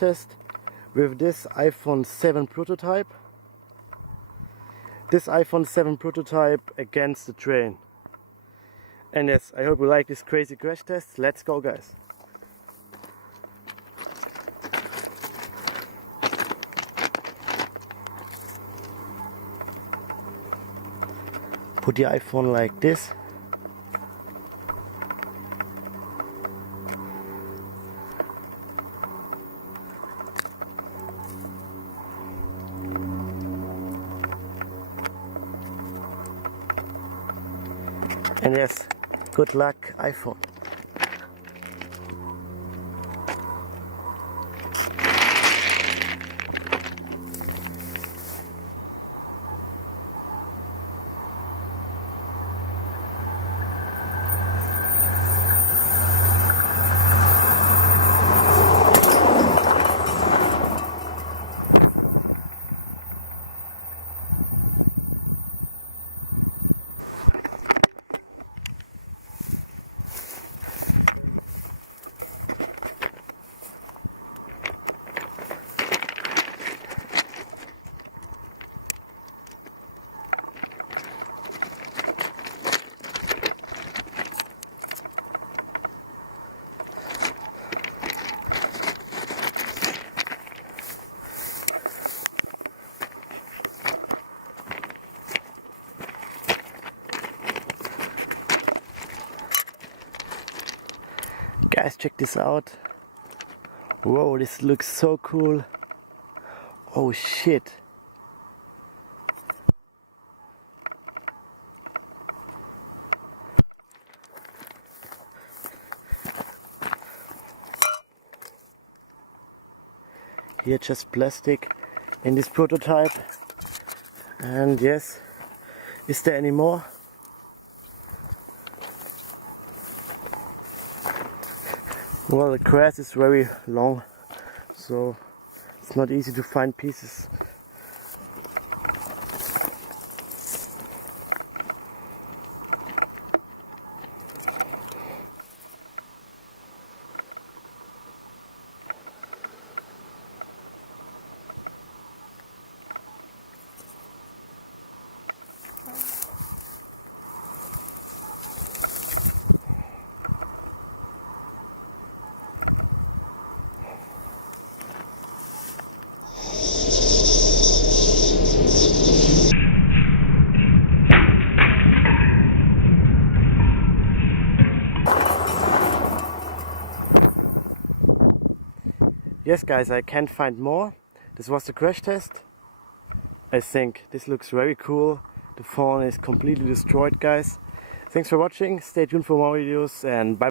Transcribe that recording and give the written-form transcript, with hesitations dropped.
test with this iPhone 7 prototype. This iPhone 7 prototype against the train. And yes, I hope you like this crazy crash test. Let's go, guys. Put the iPhone like this. And yes, good luck, iPhone. Guys, check this out. Whoa, this looks so cool. Oh shit. Here just plastic in this prototype. And yes, is there any more? Well, the grass is very long, so it's not easy to find pieces. Yes guys, I can't find more. This was the crash test. I think this looks very cool. The phone is completely destroyed, guys. Thanks for watching. Stay tuned for more videos and bye.